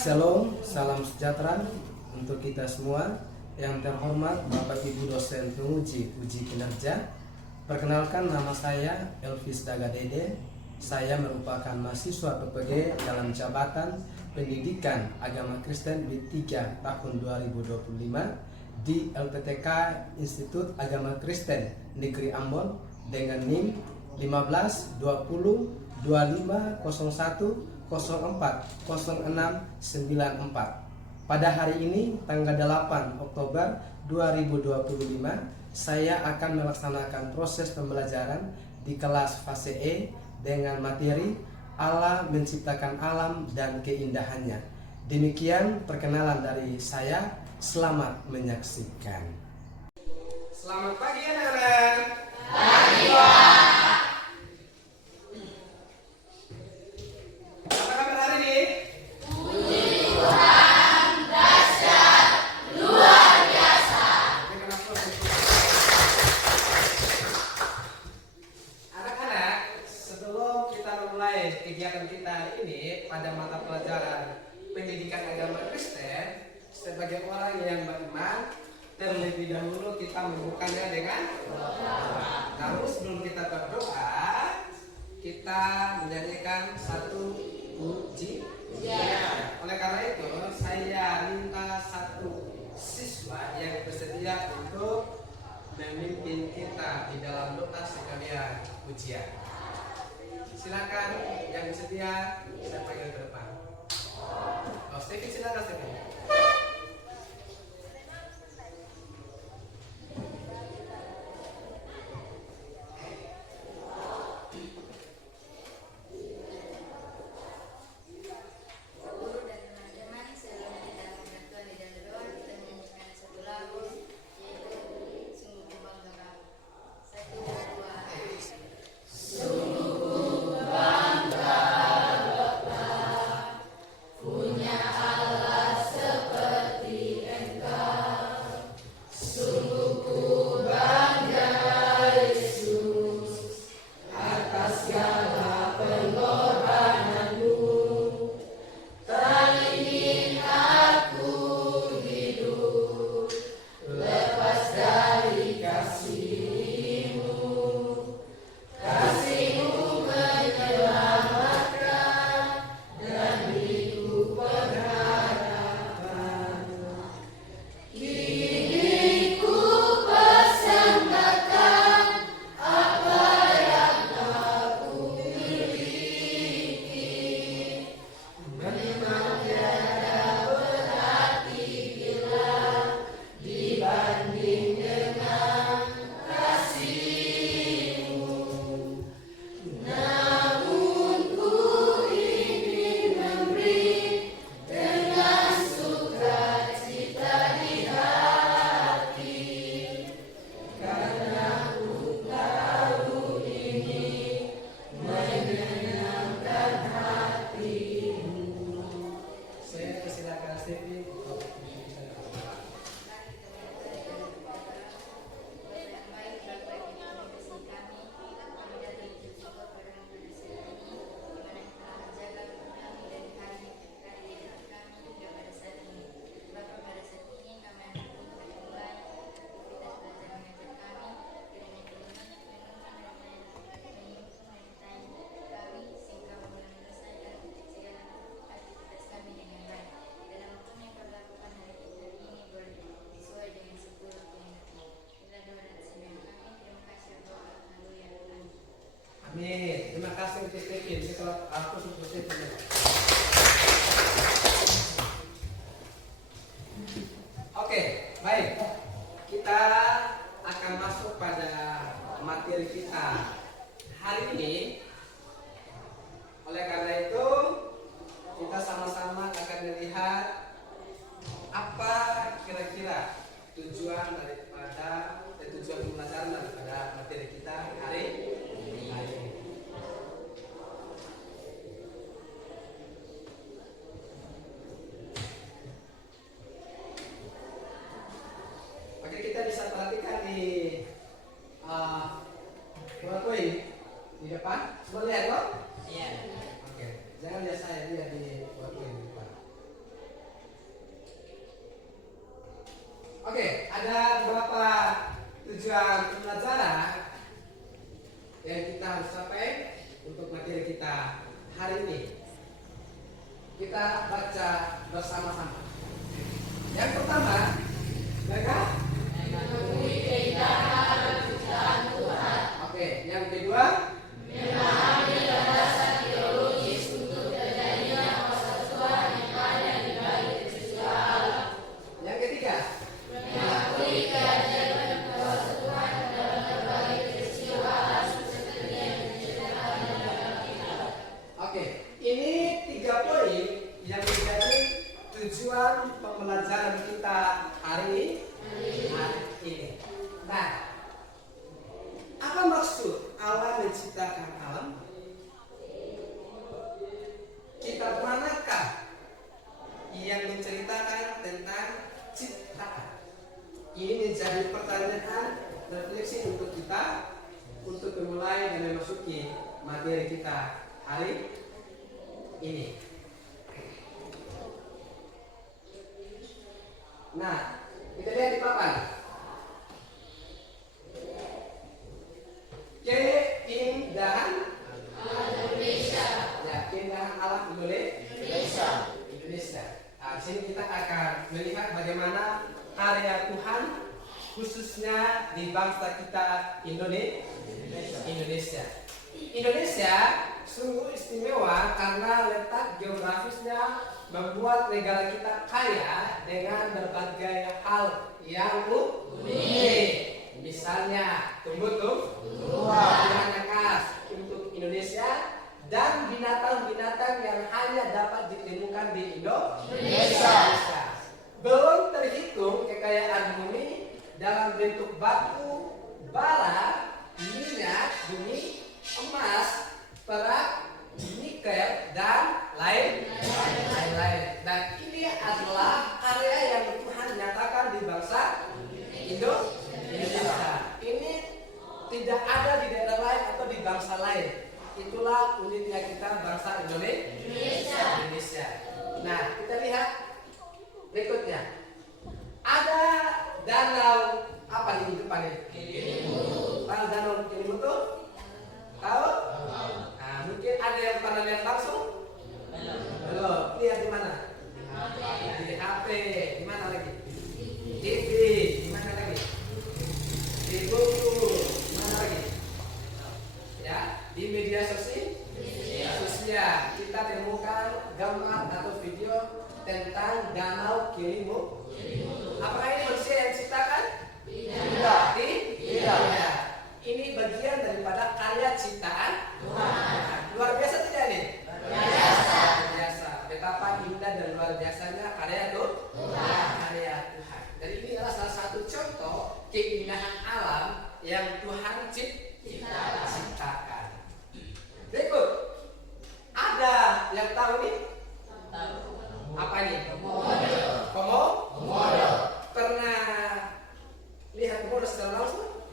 Shalom, salam sejahtera untuk kita semua. Yang terhormat Bapak Ibu dosen penguji uji kinerja. Perkenalkan, nama saya Elvis Dagadede. Saya merupakan mahasiswa PPG dalam jabatan Pendidikan Agama Kristen D3 tahun 2025 di LPTK Institut Agama Kristen Negeri Ambon dengan NIM 15 20 25 01 04 06 94. Pada hari ini tanggal 8 Oktober 2025, saya akan melaksanakan proses pembelajaran di kelas fase E dengan materi Allah menciptakan alam dan keindahannya. Demikian perkenalan dari saya. Selamat menyaksikan. Selamat pagi anak-anak. Pagi, Pak. Apa kabar hari ini? Puji Tuhan, dahsyat, luar biasa. Anak-anak, sebelum kita memulai kegiatan kita ini pada mata pelajaran Pendidikan Agama Kristen, sebagai orang yang beriman, terlebih dahulu kita membukanya dengan doa. Namun sebelum kita berdoa, kita menyanyikan satu puji. Oleh karena itu, saya minta satu siswa yang bersedia untuk memimpin kita di dalam doa sekalian pujian. Silakan yang bersedia, saya panggil ke depan. Oh, Steven, silakan Steven. kita baca bersama-sama. Yang pertama, mereka mengakui keindahan dan ciptaan Tuhan, oke, yang kedua, memahami landasan teologis untuk terjadinya persatuan yang ada di balik peristiwa alam, yang ketiga, mengakui keajaiban persatuan dalam berbagai peristiwa alam seperti yang diceritakan dalam kitab. oke. Ini 3 poin yang menjadi tujuan pembelajaran kita hari ini. Nah, apa maksud Allah menciptakan alam? Kitab manakah yang menceritakan tentang ciptaan? Ini menjadi pertanyaan refleksi untuk kita untuk memulai dan memasuki materi kita hari ini. Nah, kita lihat di papan. Keindahan Indonesia. ya, keindahan alam Indonesia. Nah, di sini kita akan melihat bagaimana karya Tuhan khususnya di bangsa kita Indonesia. Indonesia sungguh istimewa karena letak geografisnya membuat negara kita kaya dengan berbagai hal yang unik. Misalnya tumbuh-tumbuhan khas untuk Indonesia dan binatang-binatang yang hanya dapat ditemukan di Indonesia. Belum terhitung kekayaan bumi dalam bentuk batu, bara, minyak bumi, emas, perak, nikel, dan lain-lain. Dan ini adalah karya yang Tuhan nyatakan di bangsa Indonesia. Ini tidak ada di daerah lain atau di bangsa lain. Itulah uniknya kita bangsa Indonesia. Nah, kita lihat berikutnya. Ada danau apa di depan ini? Tahu danau Kilimutu? Tahu? Nah, mungkin ada yang pernah lihat langsung? Belum. Lihat di mana? Di HP. Di mana lagi? TV. Di mana lagi? Di buku. Di mana lagi? Ya, di media sosial kita temukan gambar atau video tentang danau Kilimutu. Apakah ini manusia yang ciptakan? Tidak. Ini bagian daripada karya ciptaan Tuhan. Luar biasa tidak nih? Luar biasa. Betapa indah dan luar biasanya karya Tuhan. Jadi ini adalah salah satu contoh keindahan alam yang Tuhan ciptakan. Berikut, ada yang tahu nih? Apa ini? Komodo. Pernah lihat komodo secara langsung?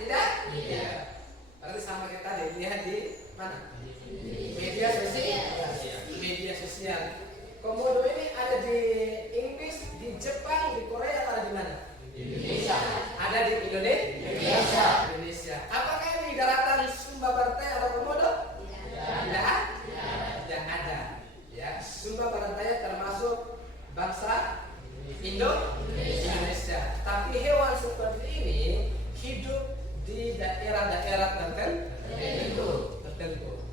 Tidak? Berarti sama kita tadi lihat di mana? Media sosial. Komodo ini ada di Inggris, di Jepang, di Korea, atau di mana? Indonesia. Ada di Indonesia. Apakah ini di daratan Sumba Barat ada komodo? Tidak ada. Ya, Sumba Barat termasuk bangsa Indonesia. Tapi hewan seperti ini hidup di daerah-daerah tertentu.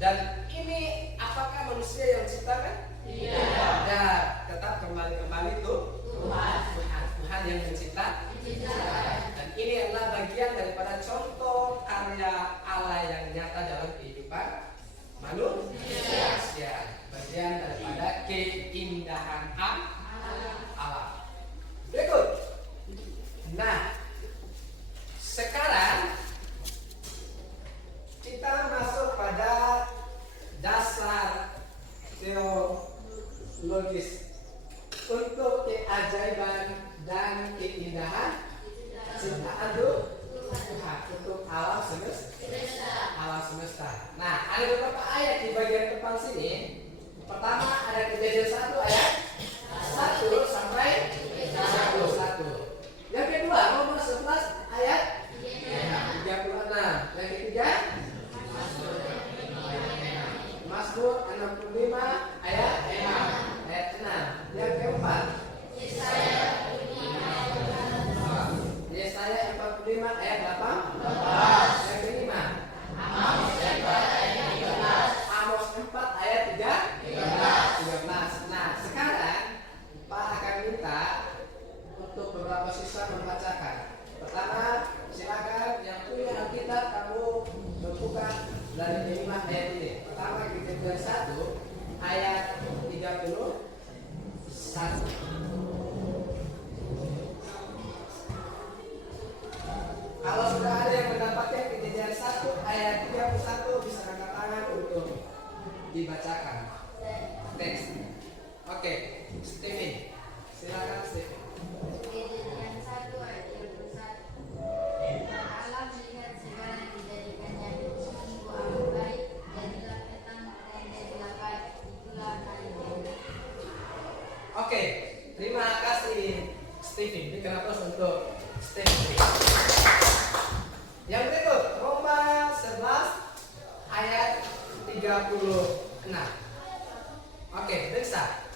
Dan ini apakah manusia yang ciptakan? Tidak. Tetap kembali itu Tuhan yang menciptakan. Dan ini adalah bagian daripada contoh karya Allah yang nyata dalam kehidupan manusia. Bagian daripada keindahan alam. Berikut. Nah, sekarang kita masuk pada dasar teologis untuk keajaiban dan keindahan ciptaan Tuhan untuk alam semesta. Nah, ada beberapa ayat di bagian depan sini. Pertama ada Kejadian 1 ayat 1 sampai 1. Yang kedua nomor 11 ayat 36. Yang ketiga Mazmur 65 ayat 6. Oke, Stephen. Silakan Stephen. Kejadian 1 ayat 31. Allah melihat segala yang dijadikannya sungguh amat baik, jadilah petang dan jadilah baik, itulah hari Minggu. Oke, terima kasih Stephen. Berikan aplaus untuk Stephen. Yang berikut Roma 11 ayat 36. Oke, periksa.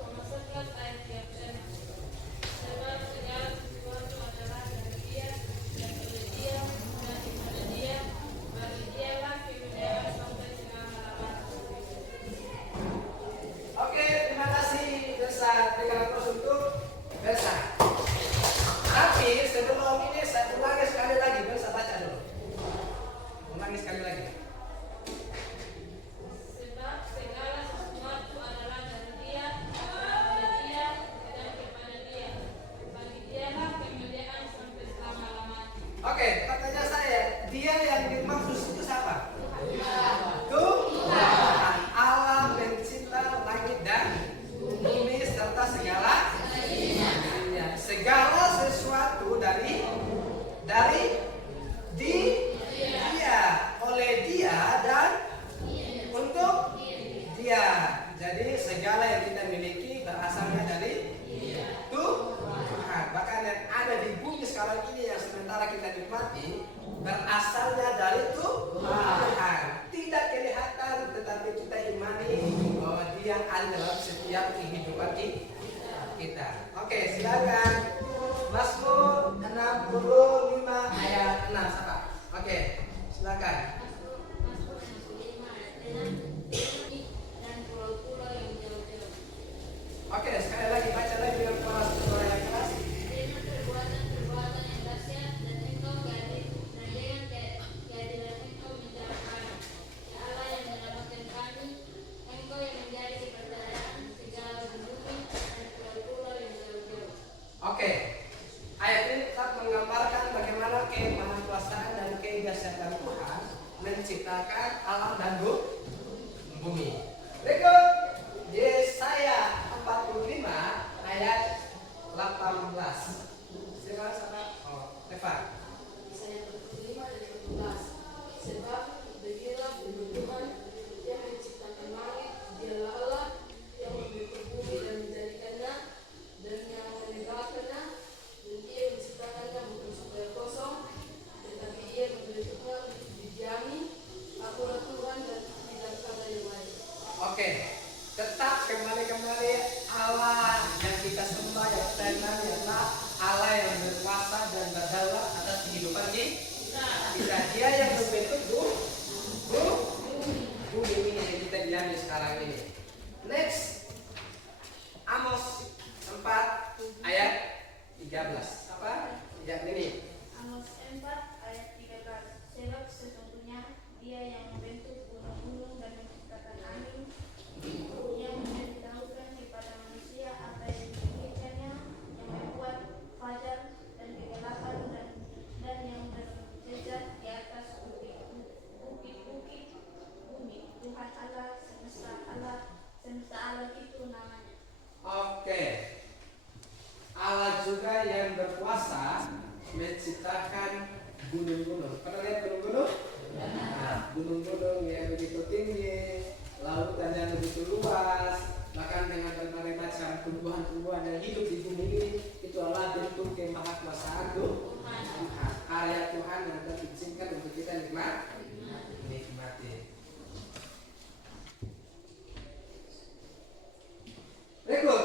Roma 11 ayat 36. Sebab segala sesuatu adalah dari Dia dan oleh Dia dan kepada Dia, bagi Dialah kemuliaan sampai selama-lamanya. Oke, terima kasih Versa. Berikan aplaus untuk Versa. Tapi sebelum ini saya ulangi sekali lagi, Versa baca dulu. Ulangi sekali lagi. Sebab segala sesuatu adalah dari Dia dan oleh Dia dan kepada Dia, bagi Dialah kemuliaan sampai selama-lamanya. Oke, katanya saya, dia yang dimaksud itu siapa? Tuhan. Allah pencipta langit dan bumi serta segala isinya. Segala sesuatu dari dia, oleh dia dan untuk dia. Jadi segala yang kita miliki berasalnya dari Tuhan. Bahkan yang ada di bumi sekarang ini yang sementara kita nikmati berasalnya dari Tuhan. Tidak kelihatan, tetapi kita imani bahwa Dia ada dalam setiap kehidupan kita. Oke, silakan. Mazmur 65 ayat 6. Siapa? Oke, silakan. Mazmur 65 ayat 6. Bumi dan pulau-pulau yang jauh-jauh. Oke, sekali lagi baca lagi dengan suara yang keras. Dengan perbuatan-perbuatan yang dahsyat dan engkau dengan keadilan engkau menjauhkan. Ya Allah yang menyelamatkan kami, engkau yang menjadi kepercayaan segala bumi dan pulau-pulau yang jauh-jauh. Oke, ayat ini tetap menggambarkan bagaimana kemahakuasaan dan kedahsyatan Tuhan menciptakan alam dan bumi. Berikut Yesaya 45 ayat 18. Silakan sama. Oh, Eva. Yesaya 45 ayat 18. Sebab beginilah firman Tuhan yang menciptakan langit, Dialah Allah yang membentuk bumi dan menjadikannya dan yang menegakkannya, dan Ia menciptakannya bukan supaya kosong, tetapi Ia membentuknya untuk didiami. Akulah Tuhan dan tidak ada yang lain. Oke, tetap kembali Allah yang kita sembah, yang kita kenal adalah Allah yang berkuasa dan berdaulat atas kehidupan kita. Dia yang membentuk bumi ini yang kita diami sekarang ini. Next, Amos 4 ayat 13. Apa? Yang ini. Amos 4 ayat 13. Sebab sesungguhnya Dia yang membentuk gunung-gunung dan menciptakan angin, yang memberitahukan kepada manusia apa yang diinginkannya, yang membuat fajar dan kegelapan dan yang berjejak di atas bukit-bukit bumi. Tuhan Allah semesta Allah itu namanya. Oke. Allah juga yang berkuasa menciptakan gunung-gunung. Pernah lihat gunung-gunung? Nah, gunung-gunung yang begitu tinggi, lautan yang begitu luas, bahkan dengan berbagai macam tumbuhan-tumbuhan yang hidup di bumi ini, itu adalah bentuk kemahakuasaan Tuhan. Karya Tuhan yang terizinkan untuk kita nikmati. Berikut,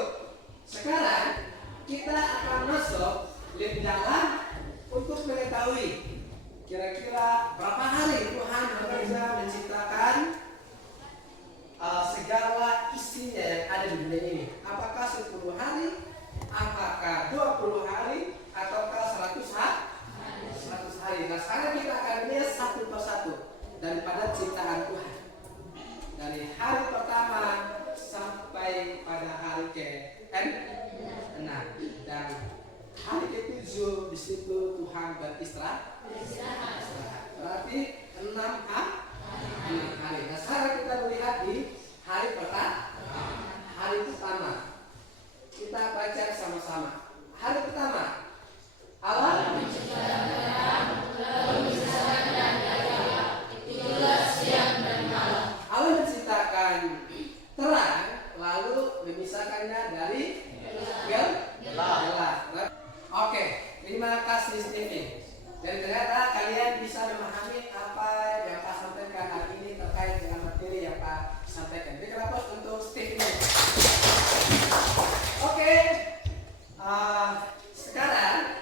sekarang kita akan masuk lebih dalam untuk mengetahui kira-kira berapa hari Tuhan bekerja menciptakan segala isinya yang ada di dunia ini. Apakah 10 hari, apakah 20 hari, ataukah 100 hari. Nah, sekarang kita akan lihat satu persatu daripada ciptaan Tuhan. Dari hari pertama sampai pada hari ke-6 dan hari ke-7 di situ Tuhan beristirahat. Berarti 6 hari. Nah, sekarang kita melihat di hari pertama. sampaikan. Jadi kenapa untuk step ini? Oke, sekarang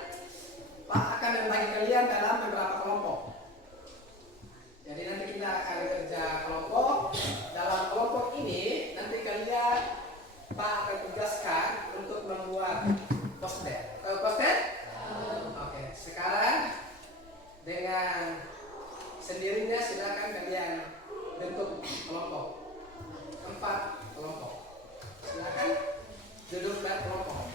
Pak akan membagi kalian dalam beberapa kelompok. Jadi nanti kita akan kerja kelompok. Dalam kelompok ini nanti kalian Pak akan tugaskan untuk membuat poster. Poster? Oke, sekarang dengan sendirinya silakan kalian bentuk kelompok. 4 kelompok. Silakan duduk dan kelompok.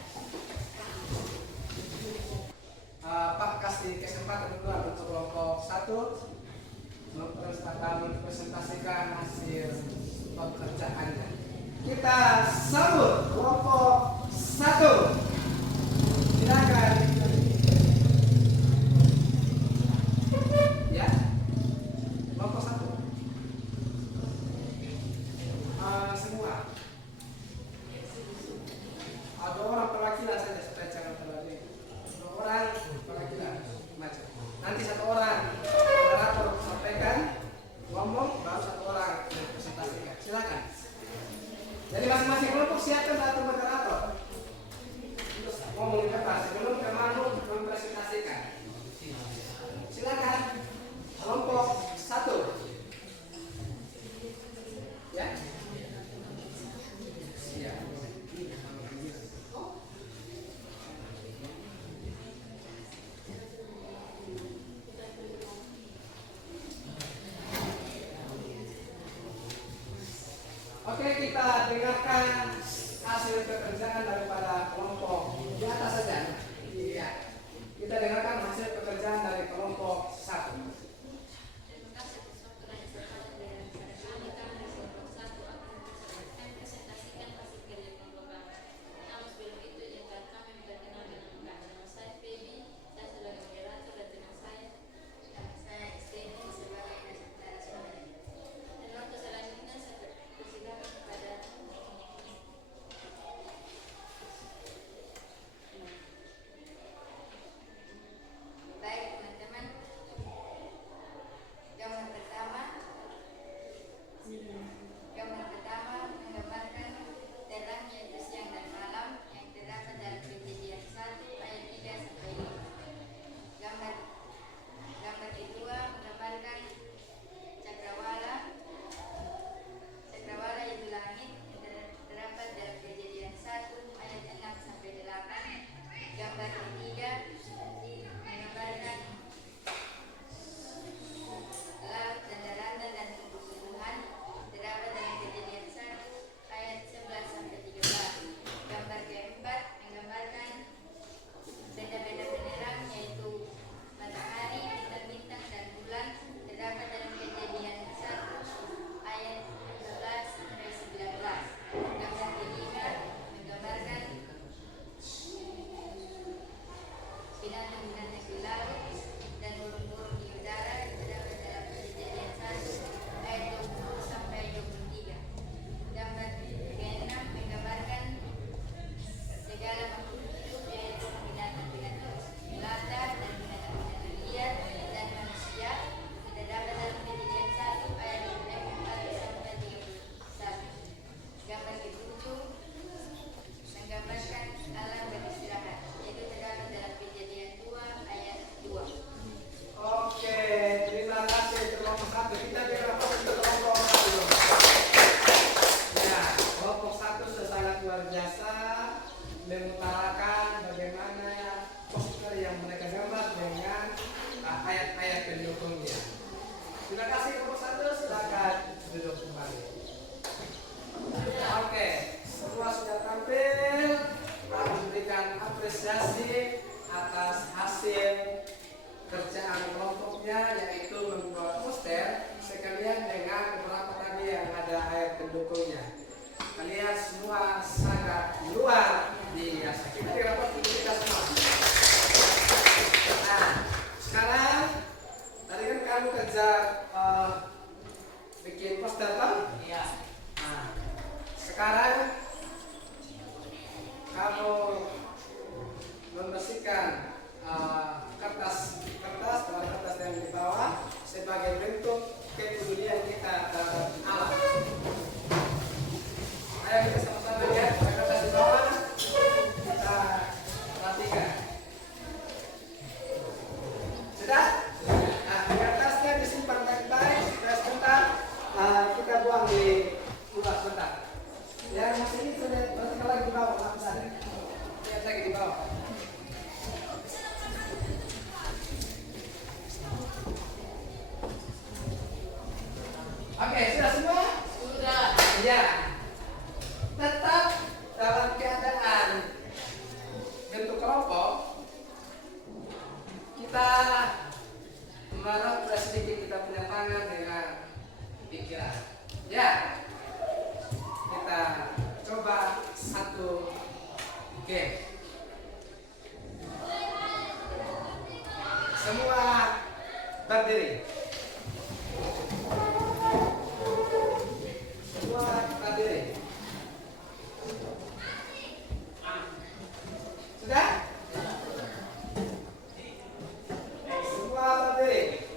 Pak kasih kesempatan dulu untuk kelompok 1 mempresentasikan hasil pekerjaannya. Kita sambut kelompok 1. Silakan. Ya, kelompok 1. Semua. Ada orang perwakilan saja supaya jangan terlalu. 2 orang perwakilan macam. Nanti 1 orang moderator sampaikan, ngomong, baru 1 orang presentasikan. Silakan. Jadi masing-masing kelompok siapkan 1 moderator. Terus ngomong bebas sebelum kemana mempresentasikan. Silakan. Kelompok 1. Ya. Siap. Oke, kita dengarkan hasil pekerjaan daripada kelompok di atas saja. Iya. Kita dengarkan hasil pekerjaan dari kelompok 1. Terima kasih atas waktu dan kesempatan dari kami. Kami dari kelompok 1 akan presentasikan hasil kerja kelompok kami. Namun sebelum itu, izinkan kami memperkenalkan nama kami. Nama saya Feby, saya sebagai moderator dan teman saya Esteni sebagai narasumber. Dan waktu selanjutnya saya persilakan kepada baik teman-teman. Gambar pertama menggambarkan terang yaitu siang dan malam yang terdapat dalam Kejadian 1 ayat 3 sampai 5. Gambar kedua menggambarkan cakrawala yaitu langit yang terdapat dalam Kejadian 1 ayat 6 sampai 8. Gambar ketiga menggambarkan laut dan daratan dan tumbuh-tumbuhan terdapat dalam Kejadian 1 ayat 11 sampai 13. Gambar keempat menggambarkan benda-benda penerang yaitu matahari, bintang-bintang dan bulan terdapat dalam Kejadian 1 ayat 11 sampai 19. Gambar kelima menggambarkan binatang-binatang di laut dan burung-burung di udara yang terdapat dalam Kejadian 1 ayat 20 sampai 23. Gambar keenam menggambarkan segala makhluk hidup yaitu binatang-binatang melata dan binatang-binatang liar dan manusia yang terdapat dalam Kejadian 1 ayat 24 sampai 31. Gambar ketujuh menggambarkan alam beristirahat yaitu terdapat dalam Kejadian 2 ayat 2. Oke, terima kasih kelompok 1. Kita berapa untuk kelompok 1? Ya, kelompok 1 sangat luar biasa mengutarakan bagaimana poster yang mereka gambar dengan ayat-ayat pendukungnya. Terima kasih kelompok 1, silakan duduk kembali. Oke, semua sudah tampil. Aku memberikan apresiasi atas hasil kerjaan kelompoknya, yaitu membuat poster sekalian dengan beberapa tadi yang ada ayat pendukungnya. Kalian semua sangat luar biasa. Kita dapat kita semua. Nah, sekarang tadi kan kamu kerja bikin poster kan? Iya. Nah, sekarang kamu membersihkan kertas yang di bawah sebagai bentuk kepedulian kita terhadap alam. tetap dalam keadaan bentuk kelompok, kita meraba sedikit kita punya tangan dengan pikiran. Ya, kita coba satu game. Semua berdiri. Semua berdiri. Sudah? Semua berdiri.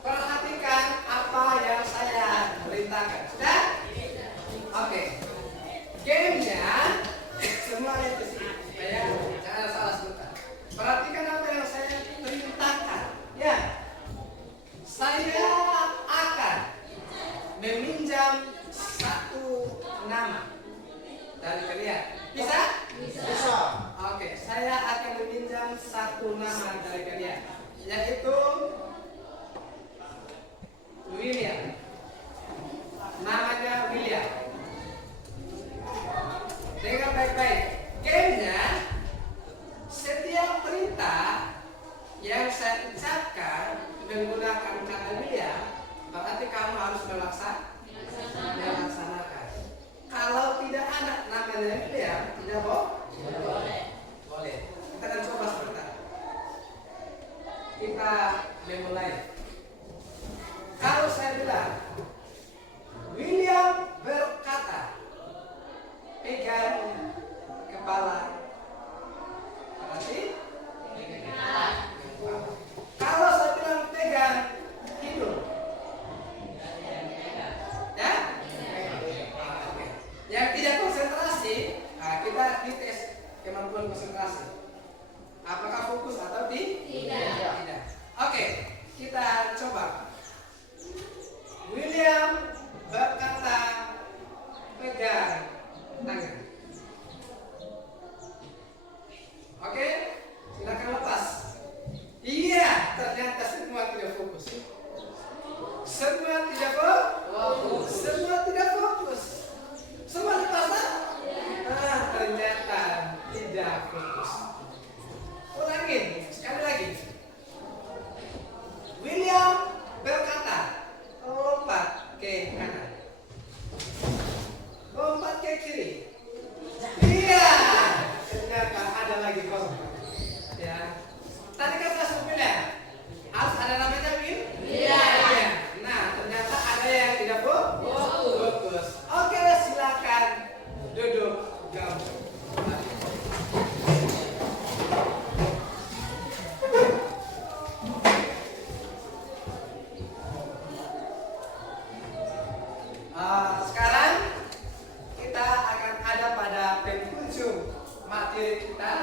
Perhatikan apa yang saya perintahkan. Sudah? Oke. Gamenya semua itu sih. Jangan salah sebentar. Perhatikan apa yang saya perintahkan. Ya. Saya akan meminjam satu nama dari kalian. Bisa? Bisa. Oke, saya akan meminjam satu nama dari kalian, yaitu William. Namanya William. Dengar baik-baik. Gamenya, setiap perintah yang saya ucapkan menggunakan kata William, berarti kamu harus melaksanakan. Kalau tidak ada namanya William, tidak boleh. Boleh. Kita akan coba sebentar. Kita memulai. Kalau saya bilang William berkata, pegang kepala. Berarti kalau saya bilang pegang hidung, ya? Yang tidak konsentrasi, kita dites kemampuan konsentrasi. Apakah fokus atau tidak? Oke, kita coba. William berkata, pegang tangan. Oke, silakan lepas. Iya, ternyata semua tidak fokus. Semua tidak fokus. Semua tidak fokus. Semua lepas, ternyata tidak fokus. Ulangin, sekali lagi. William berkata, lompat ke kanan. Lompat ke kiri. Iya, ternyata ada lagi lompat. Ya. Tadi kan saya bilang harus ada namanya Will. Iya. Nah, ternyata ada yang tidak fokus. Oke, silakan duduk kamu. Sekarang kita akan ada pada penghujung materi kita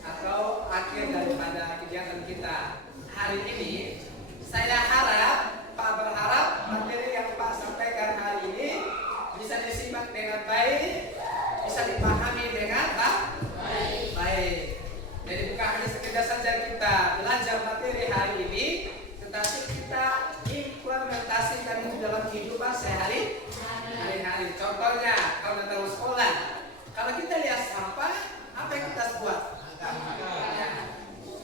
atau akhir daripada kegiatan kita hari ini. Saya berharap materi yang Pak sampaikan hari ini bisa disimak dengan baik, bisa dipahami dengan baik. Jadi bukan hanya sekedar saja kita belajar materi hari ini, tetapi kita implementasikan itu dalam kehidupan sehari-hari. Contohnya, kalau datang ke sekolah, kalau kita lihat sampah, apa yang kita buat? Ya,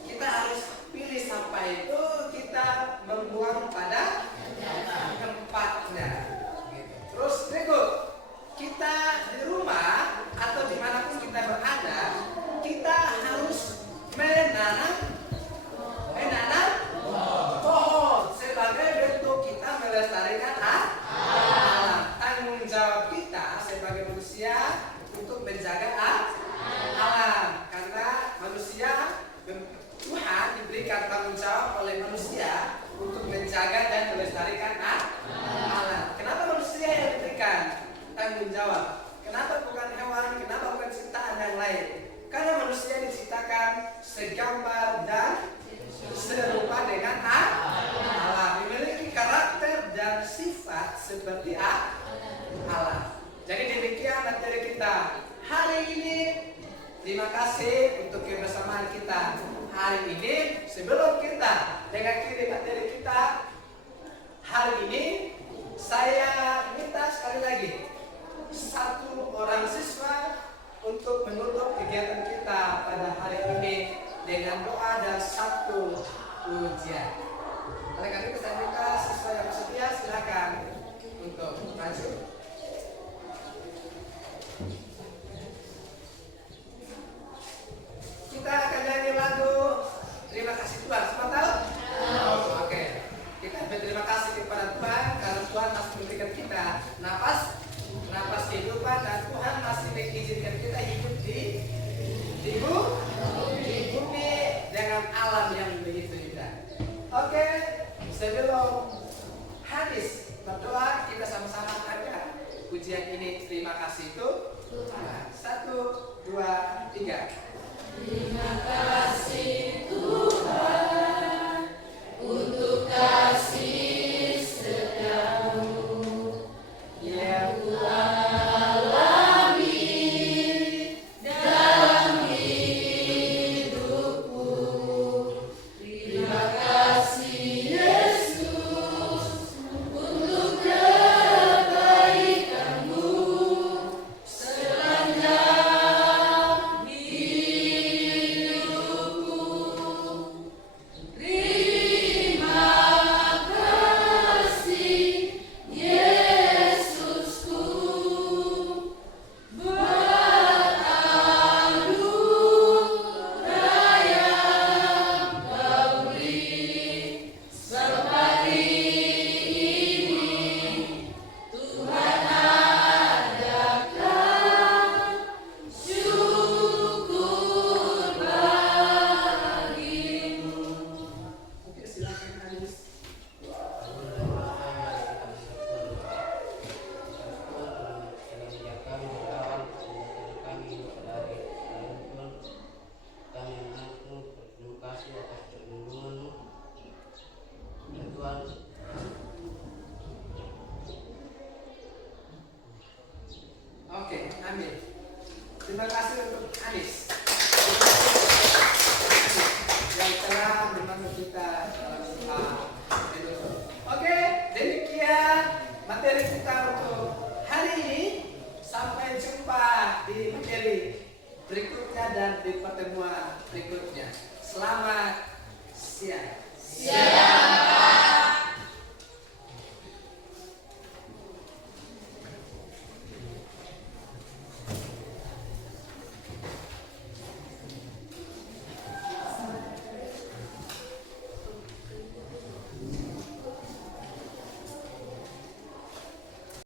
kita harus pilih sampah itu kita membuang pada tempatnya. Terus berikut, kita di rumah atau dimanapun kita berada, kita harus menanam pohon sebagai bentuk kita melestarikan alam. Tanggung jawab kita sebagai manusia untuk menjaga alam, karena manusia, Tuhan diberikan tanggung jawab oleh manusia untuk menjaga dan melestarikan alam. Kenapa manusia yang diberikan tanggung jawab? Kenapa bukan hewan? Kenapa bukan ciptaan yang lain? Karena manusia diciptakan segambar dan serupa dengan alam, memiliki karakter dan sifat seperti alam. Jadi demikian materi kita hari ini. Terima kasih untuk kebersamaan kita hari ini. Sebelum kita mengakhiri materi kita hari ini, saya minta sekali lagi waktu ujian. Oleh karena itu saya minta siswa yang bersedia silakan untuk maju. Kita akan nyanyi lagu Terima Kasih Tuhan. Semua tahu? Oke. Kita berterima kasih kepada Tuhan karena Tuhan masih memberikan kita napas kehidupan dan Tuhan masih mengizinkan kita hidup di bumi dengan alam yang begitu indah. Oke, sebelum habis berdoa kita sama-sama aja pujian ini terima kasih itu. 1, 2, 3. Terima kasih Tuhan untuk kasih setiamu yang Tuhan alami dalam hidupku. Terima kasih Yesus untuk kebaikanmu sepanjang hidupku. Terima kasih Yesusku buat anugerah yang Kau beri. Sebab hari ini Tuhan adakan syukur bagimu. Oke, silakan Anies. Oke, amin. Terima kasih untuk